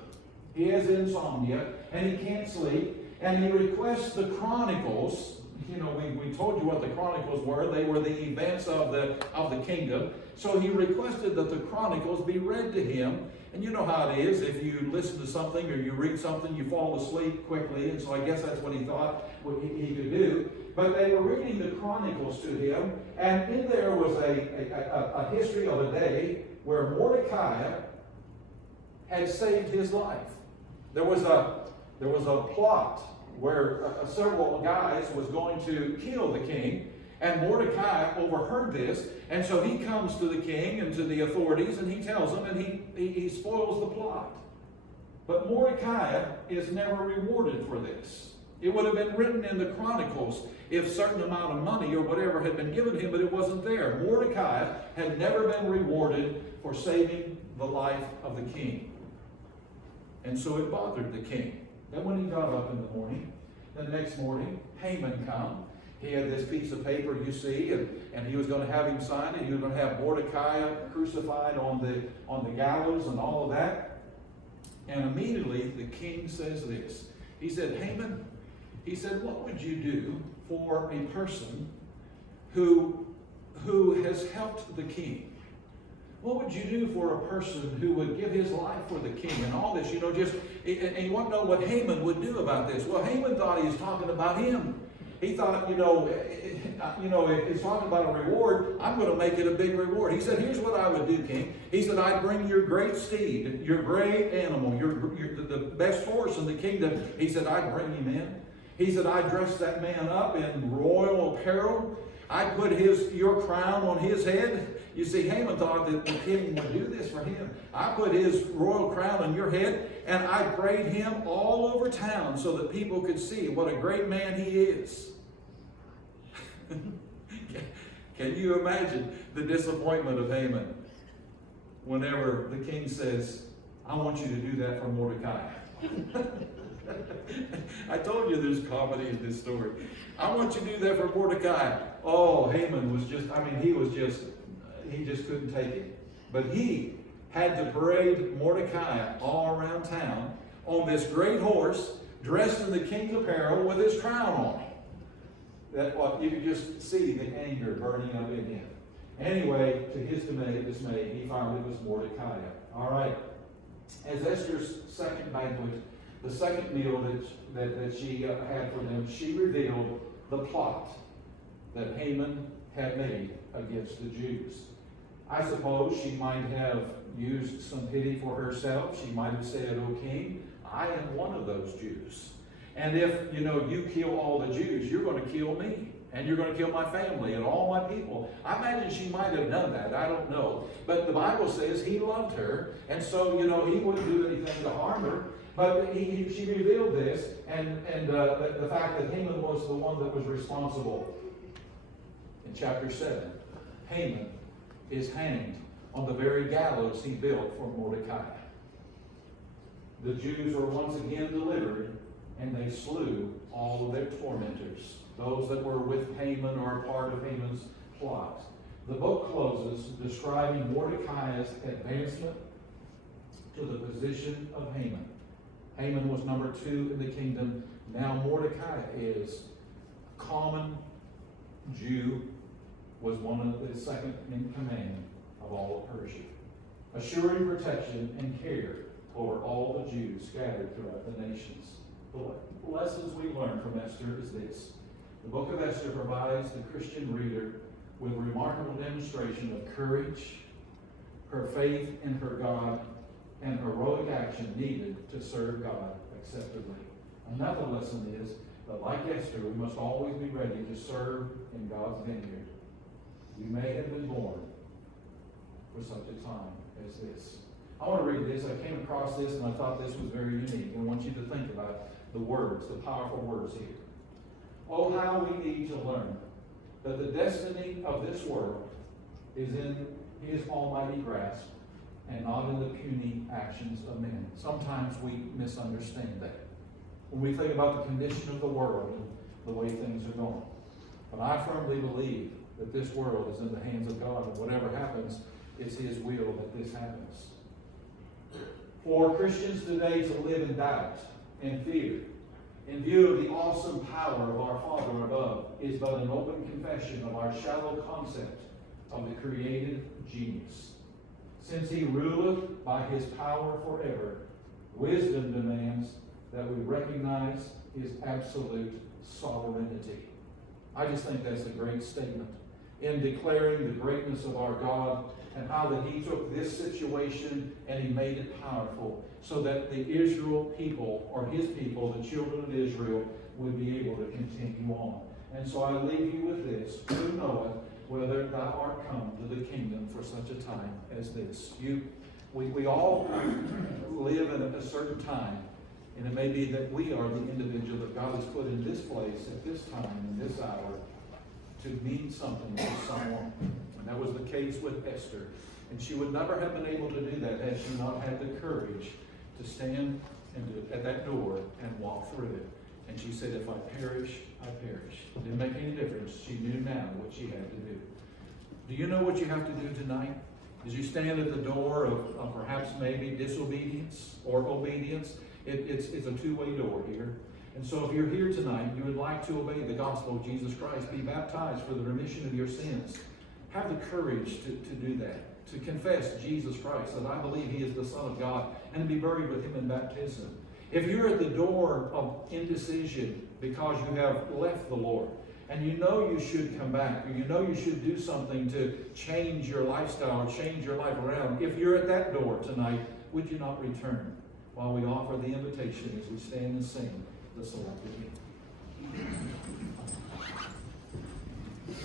He has insomnia, and he can't sleep. And he requests the Chronicles. We told you what the Chronicles were. They were the events of the kingdom. So he requested that the Chronicles be read to him. And you know how it is. If you listen to something or you read something, you fall asleep quickly. And so I guess that's what he thought he could do. But they were reading the Chronicles to him. And in there was a history of a day where Mordecai had saved his life. There was a plot where several guys was going to kill the king, and Mordecai overheard this, and so he comes to the king and to the authorities, and he tells them, and he spoils the plot. But Mordecai is never rewarded for this. It would have been written in the Chronicles if a certain amount of money or whatever had been given him, but it wasn't there. Mordecai had never been rewarded for saving the life of the king. And so it bothered the king. Then when he got up in the morning, the next morning, Haman come. He had this piece of paper, you see, and he was going to have him sign it. He was going to have Mordecai crucified on the gallows and all of that. And immediately the king says this. He said, Haman, he said, what would you do for a person who has helped the king? What would you do for a person who would give his life for the king and all this, and you want to know what Haman would do about this? Well, Haman thought he was talking about him. He thought, if he's talking about a reward, I'm going to make it a big reward. He said, here's what I would do, king. He said, I'd bring your great steed, your great animal, the best horse in the kingdom. He said, I'd bring him in. He said, I'd dress that man up in royal apparel. I'd put your crown on his head. You see, Haman thought that the king would do this for him. I put his royal crown on your head, and I parade him all over town so that people could see what a great man he is. Can you imagine the disappointment of Haman whenever the king says, I want you to do that for Mordecai? I told you there's comedy in this story. I want you to do that for Mordecai. Oh, Haman was he just couldn't take it. But he had to parade Mordecai all around town on this great horse, dressed in the king's apparel with his crown on. You could just see the anger burning up in him. Anyway, to his dismay, he found it was Mordecai. All right. As Esther's second banquet, the second meal that she had for them, she revealed the plot that Haman had made against the Jews. I suppose she might have used some pity for herself. She might have said, O king, I am one of those Jews. And if, you kill all the Jews, you're going to kill me. And you're going to kill my family and all my people. I imagine she might have done that. I don't know. But the Bible says he loved her. And so, he wouldn't do anything to harm her. But she revealed this. And the fact that Haman was the one that was responsible. In chapter 7, Haman is hanged on the very gallows he built for Mordecai. The Jews were once again delivered, and they slew all of their tormentors, those that were with Haman or a part of Haman's plot. The book closes describing Mordecai's advancement to the position of Haman. Haman was number 2 in the kingdom. Now Mordecai is a common Jew, was one of the second in command of all of Persia, assuring protection and care over all the Jews scattered throughout the nations. The lessons we learn from Esther is this. The book of Esther provides the Christian reader with a remarkable demonstration of courage, her faith in her God, and heroic action needed to serve God acceptably. Another lesson is that, like Esther, we must always be ready to serve in God's vineyard. We may have been born for such a time as this. I want to read this. I came across this and I thought this was very unique. I want you to think about the words, the powerful words here. Oh, how we need to learn that the destiny of this world is in His almighty grasp and not in the puny actions of men. Sometimes we misunderstand that when we think about the condition of the world and the way things are going. But I firmly believe that this world is in the hands of God, and whatever happens, it's His will that this happens. For Christians today to live in doubt and fear, in view of the awesome power of our Father above, is but an open confession of our shallow concept of the creative genius. Since He ruleth by His power forever, wisdom demands that we recognize His absolute sovereignty. I just think that's a great statement in declaring the greatness of our God and how that He took this situation and He made it powerful so that the Israel people, or His people, the children of Israel, would be able to continue on. And so I leave you with this. Who knoweth whether thou art come to the kingdom for such a time as this? We all live in a certain time, and it may be that we are the individual that God has put in this place at this time, in this hour, to mean something to someone. And that was the case with Esther. And she would never have been able to do that had she not had the courage to stand at that door and walk through it. And she said, if I perish, I perish. It didn't make any difference. She knew now what she had to do. Do you know what you have to do tonight? As you stand at the door of perhaps maybe disobedience or obedience, it's a two-way door here. And so if you're here tonight, you would like to obey the gospel of Jesus Christ, be baptized for the remission of your sins, have the courage to do that, to confess Jesus Christ, that I believe He is the Son of God, and to be buried with Him in baptism. If you're at the door of indecision because you have left the Lord, and you know you should come back, or you know you should do something to change your lifestyle, change your life around, if you're at that door tonight, would you not return while we offer the invitation as we stand and sing the selected hymn?